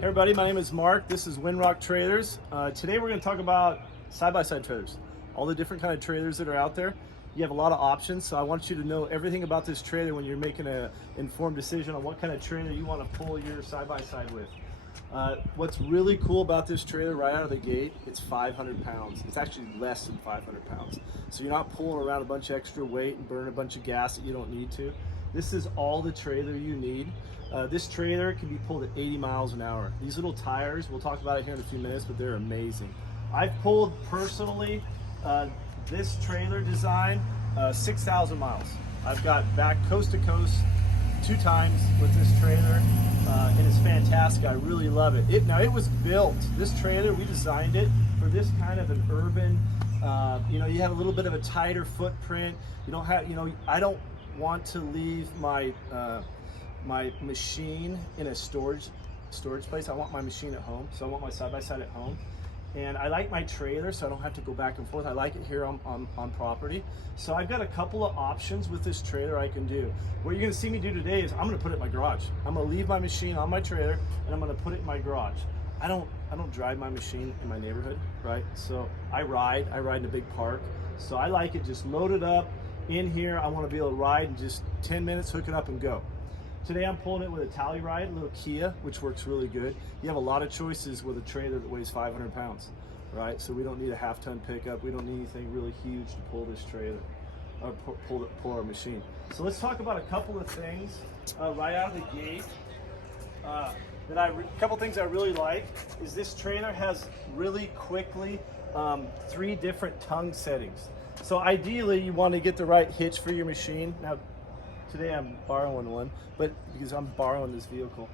Hey everybody, my name is Mark. This is Windrock Trailers. Today we're going to talk about side-by-side trailers. All the different kind of trailers that are out there. You have a lot of options, so I want you to know everything about this trailer when you're making an informed decision on what kind of trailer you want to pull your side-by-side with. What's really cool about this trailer right out of the gate, it's 500 pounds. It's actually less than 500 pounds. So you're not pulling around a bunch of extra weight and burning a bunch of gas that you don't need to. This is all the trailer you need. This trailer can be pulled at 80 miles an hour. These little tires, we'll talk about it here in a few minutes, but they're amazing. I've pulled personally this trailer design 6,000 miles. I've got back coast to coast 2 times with this trailer, and it's fantastic. I really love it. Now it was built, this trailer, we designed it for this kind of an urban, you have a little bit of a tighter footprint. You don't have, I don't want to leave my my machine in a storage place. I want my machine at home, so I want my side-by-side at home. And I like my trailer, so I don't have to go back and forth. I like it here on property. So I've got a couple of options with this trailer I can do. What you're gonna see me do today is I'm gonna put it in my garage. I'm gonna leave my machine on my trailer and I'm gonna put it in my garage. I don't drive my machine in my neighborhood, right? So I ride in a big park. So I like it just loaded up in here. I wanna be able to ride in just 10 minutes, hook it up and go. Today I'm pulling it with a tally ride, a little Kia, which works really good. You have a lot of choices with a trailer that weighs 500 pounds, right? So we don't need a half-ton pickup. We don't need anything really huge to pull this trailer, or pull our machine. So let's talk about a couple of things right out of the gate. A couple things I really like is this trailer has really quickly 3 different tongue settings. So ideally you want to get the right hitch for your machine. Now, today I'm borrowing one, but because I'm borrowing this vehicle.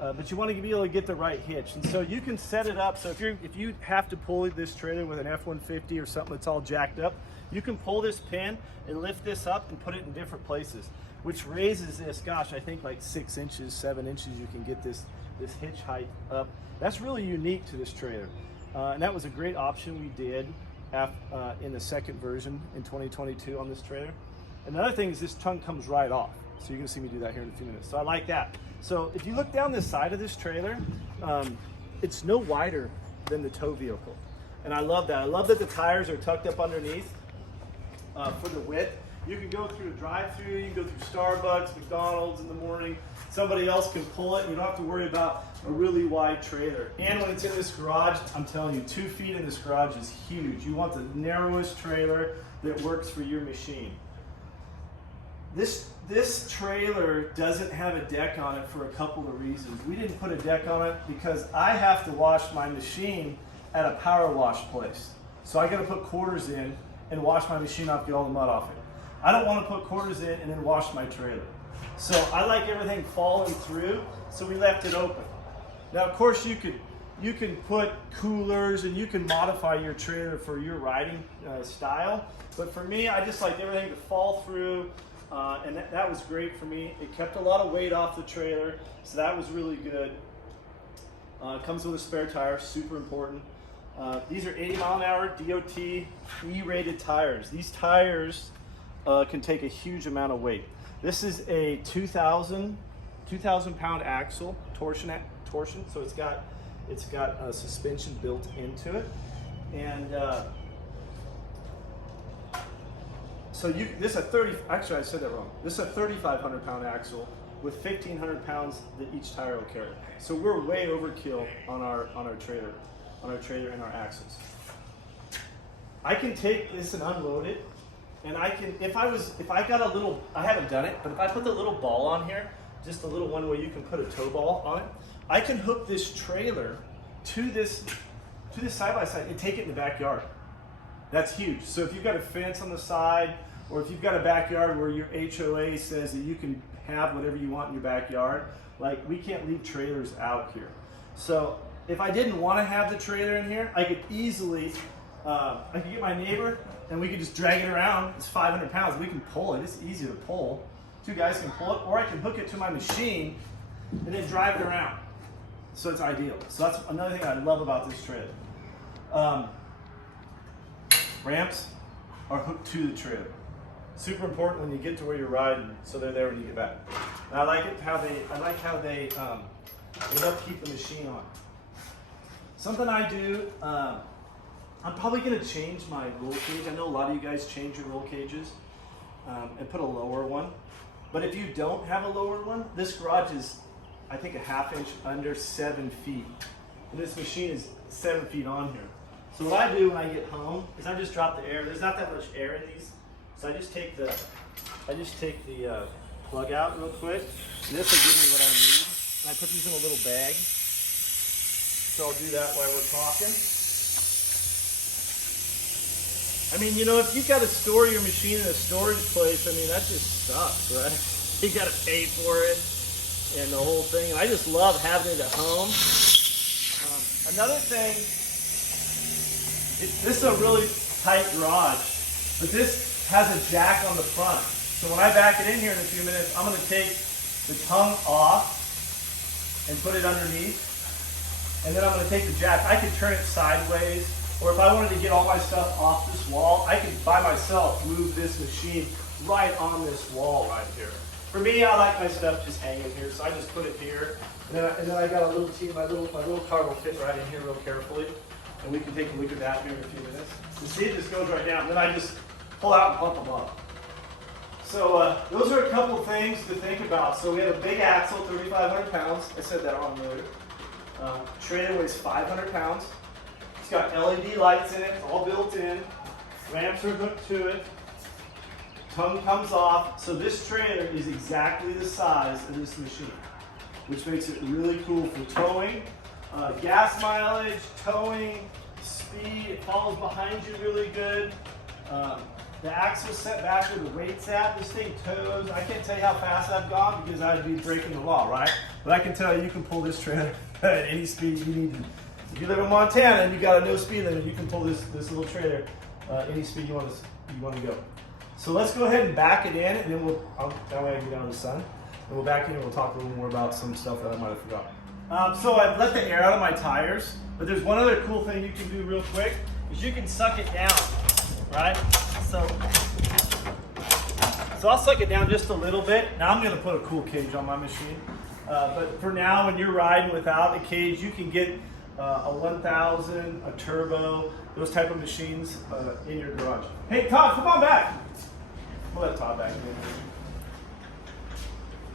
But you want to be able to get the right hitch. And so you can set it up so if you have to pull this trailer with an F-150 or something that's all jacked up, you can pull this pin and lift this up and put it in different places, which raises this, gosh, I think like 6 inches, 7 inches you can get this hitch height up. That's really unique to this trailer. And that was a great option we did in the second version in 2022 on this trailer. Another thing is this tongue comes right off. So you're gonna see me do that here in a few minutes. So I like that. So if you look down this side of this trailer, it's no wider than the tow vehicle. And I love that. I love that the tires are tucked up underneath for the width. You can go through a drive-through, you can go through Starbucks, McDonald's in the morning. Somebody else can pull it. You don't have to worry about a really wide trailer. And when it's in this garage, I'm telling you, 2 feet in this garage is huge. You want the narrowest trailer that works for your machine. This trailer doesn't have a deck on it for a couple of reasons. We didn't put a deck on it because I have to wash my machine at a power wash place. So I gotta put quarters in and wash my machine off, get all the mud off it. I don't wanna put quarters in and then wash my trailer. So I like everything falling through, so we left it open. Now of course you can put coolers and you can modify your trailer for your riding style. But for me, I just like everything to fall through. And that was great for me. It kept a lot of weight off the trailer, so that was really good. It comes with a spare tire, super important. These are 80 mile an hour DOT E-rated tires. These tires can take a huge amount of weight. This is a 2,000 pound axle torsion, so it's got a suspension built into it, and so this is actually I said that wrong. This is a 3,500 pound axle with 1,500 pounds that each tire will carry. So we're way overkill on our trailer and our axles. I can take this and unload it, and I can, if I got a little, I haven't done it, but if I put the little ball on here, just the little one where you can put a tow ball on it, I can hook this trailer to this side-by-side and take it in the backyard. That's huge. So if you've got a fence on the side, or if you've got a backyard where your HOA says that you can have whatever you want in your backyard, like we can't leave trailers out here. So if I didn't want to have the trailer in here, I could easily, I could get my neighbor and we could just drag it around. It's 500 pounds. We can pull it. It's easy to pull. 2 guys can pull it, or I can hook it to my machine and then drive it around. So it's ideal. So that's another thing I love about this trailer. Ramps are hooked to the trailer. Super important when you get to where you're riding, so they're there when you get back. And I like how they They help keep the machine on. Something I do, I'm probably gonna change my roll cage. I know a lot of you guys change your roll cages and put a lower one. But if you don't have a lower one, this garage is, I think, a ½ inch under 7 feet. And this machine is 7 feet on here. So what I do when I get home is I just drop the air. There's not that much air in these. So I just take the plug out real quick. And this will give me what I need. And I put these in a little bag. So I'll do that while we're talking. I mean, you know, if you've got to store your machine in a storage place, I mean, that just sucks, right? You got to pay for it and the whole thing. And I just love having it at home. Another thing, this is a really tight garage, but this has a jack on the front. So when I back it in here in a few minutes, I'm going to take the tongue off and put it underneath. And then I'm going to take the jack. I could turn it sideways, or if I wanted to get all my stuff off this wall, I could by myself move this machine right on this wall right here. For me, I like my stuff just hanging here, so I just put it here. And then I got a little team, my little car will fit right in here real carefully. And we can take a look at that here in a few minutes. You see, it just goes right down. And then I just pull out and pump them up. So those are a couple things to think about. So we have a big axle, 3,500 pounds. I said that wrong earlier. Trailer weighs 500 pounds. It's got LED lights in it, it's all built in. Ramps are hooked to it. Tongue comes off. So this trailer is exactly the size of this machine, which makes it really cool for towing, gas mileage, towing, speed. It follows behind you really good. The axle's set back where the weight's at. This thing tows. I can't tell you how fast I've gone because I'd be breaking the law, right? But I can tell you can pull this trailer at any speed you need to. If you live in Montana and you got a no speed limit, you can pull this little trailer any speed you want to go. So let's go ahead and back it in, and then that way I can get out of the sun. And we'll back in and we'll talk a little more about some stuff that I might have forgotten. So I've let the air out of my tires, but there's one other cool thing you can do real quick, is you can suck it down, right? So I'll suck it down just a little bit. Now I'm gonna put a cool cage on my machine. But for now, when you're riding without a cage, you can get a 1000, a turbo, those type of machines in your garage. Hey Todd, come on back. We'll let Todd back in.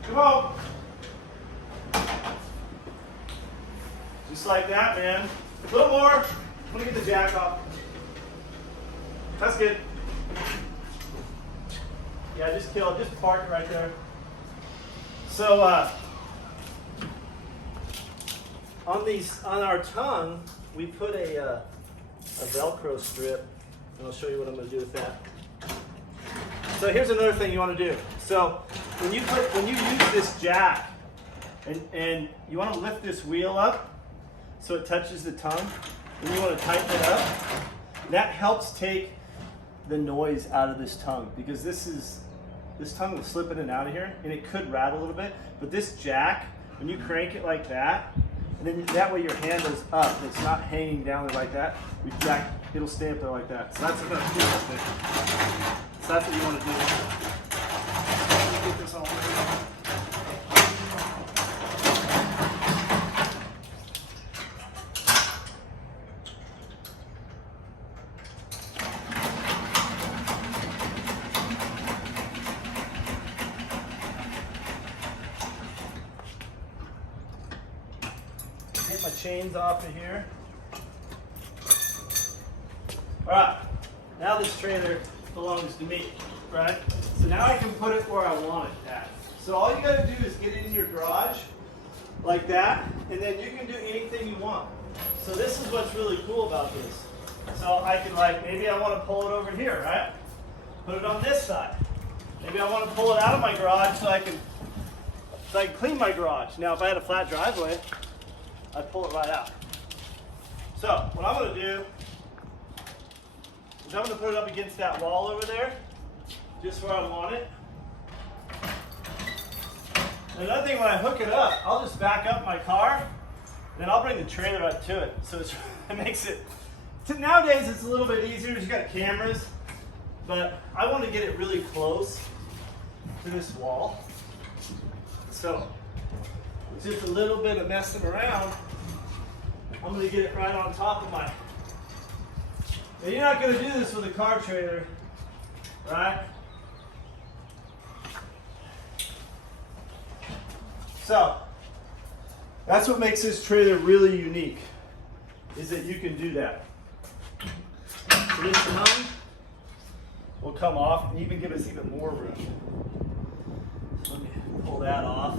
Come on. Just like that, man. A little more. I'm gonna get the jack off. That's good. Yeah, just park right there. So on our tongue, we put a Velcro strip, and I'll show you what I'm gonna do with that. So here's another thing you want to do. So when you use this jack and you want to lift this wheel up so it touches the tongue, and you want to tighten it up, that helps take the noise out of this tongue, because this tongue will slip in and out of here and it could rattle a little bit, but this jack, when you crank it like that, and then that way your hand is up, it's not hanging down there like that, it'll stay up there like that. So that's a kind of cool thing. So that's what you want to do. Get this all ready. Get my chains off of here. All right, now this trailer belongs to me, right? So now I can put it where I want it at. So all you gotta do is get it in your garage like that, and then you can do anything you want. So this is what's really cool about this. So I can, like, maybe I want to pull it over here, right? Put it on this side. Maybe I want to pull it out of my garage so I can clean my garage. Now if I had a flat driveway, I'd pull it right out. So what I'm gonna do is I'm going to put it up against that wall over there, just where I want it. And another thing, when I hook it up, I'll just back up my car, and then I'll bring the trailer up to it. So it makes it, nowadays it's a little bit easier, you got cameras, but I want to get it really close to this wall. So With just a little bit of messing around, I'm gonna get it right on top of my. Now you're not gonna do this with a car trailer, right? So, that's what makes this trailer really unique, is that you can do that. So this tongue will come off and even give us even more room. Let me pull that off.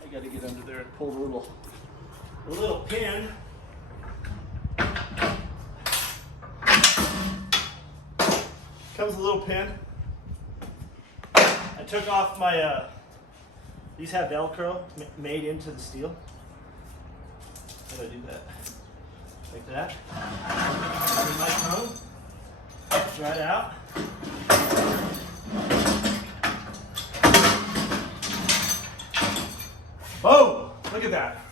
I got to get under there and pull the little pin. Comes a little pin. I took off my, these have Velcro made into the steel. How do I do that? Like that. Bring my tongue right out. Boom! Look at that.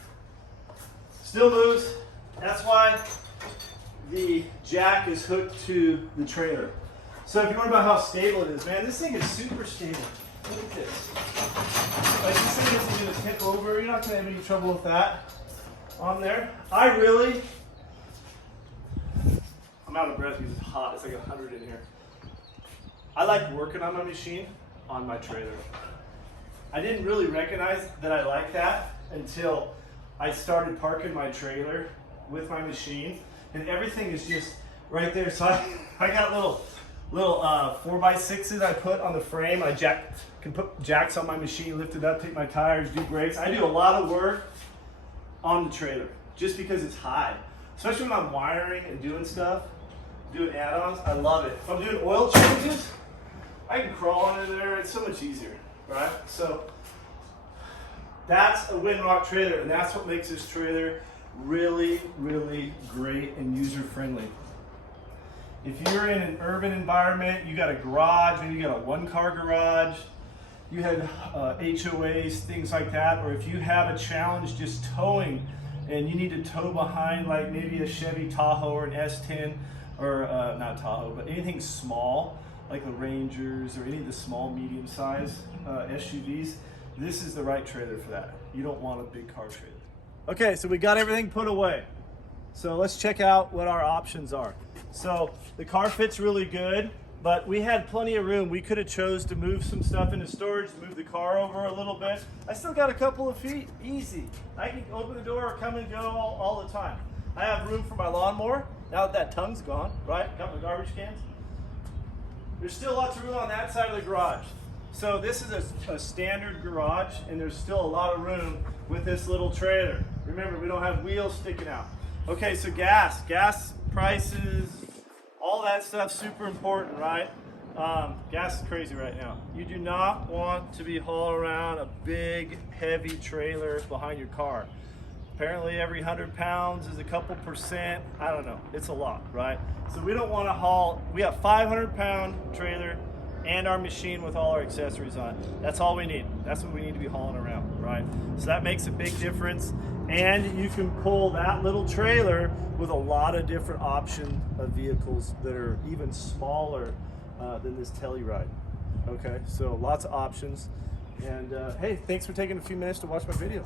Still moves. That's why the jack is hooked to the trailer. So if you wonder about how stable it is, man, this thing is super stable. Look at this. Like this thing isn't going to tip over. You're not going to have any trouble with that on there. I'm out of breath because it's hot. It's like 100 in here. I like working on my machine on my trailer. I didn't really recognize that I like that until I started parking my trailer with my machine, and everything is just right there. So I got little 4x6s I put on the frame. I can put jacks on my machine, lift it up, take my tires, do brakes. I do a lot of work on the trailer just because it's high, especially when I'm wiring and doing stuff, doing add-ons. I love it. If I'm doing oil changes, I can crawl under there. It's so much easier, right? So that's a Windrock trailer, and that's what makes this trailer really, really great and user-friendly. If you're in an urban environment, you got a garage, maybe you got a one-car garage, you have HOAs, things like that, or if you have a challenge just towing and you need to tow behind like maybe a Chevy Tahoe or an S10, or not Tahoe, but anything small, like the Rangers or any of the small, medium-sized SUVs, this is the right trailer for that. You don't want a big car trailer. Okay, so we got everything put away. So let's check out what our options are. So the car fits really good, but we had plenty of room. We could have chose to move some stuff into storage, move the car over a little bit. I still got a couple of feet, easy. I can open the door, come and go all the time. I have room for my lawnmower, now that tongue's gone, right? A couple of garbage cans. There's still lots of room on that side of the garage. So this is a standard garage, and there's still a lot of room with this little trailer. Remember, we don't have wheels sticking out. Okay, so gas prices, all that stuff, super important, right? Gas is crazy right now. You do not want to be hauling around a big, heavy trailer behind your car. Apparently every 100 pounds is a couple percent. I don't know, it's a lot, right? So we don't want to haul, we have 500-pound trailer and our machine with all our accessories on. That's all we need. That's what we need to be hauling around, right? So that makes a big difference. And you can pull that little trailer with a lot of different options of vehicles that are even smaller than this Telluride. Okay, so lots of options. And hey, thanks for taking a few minutes to watch my video.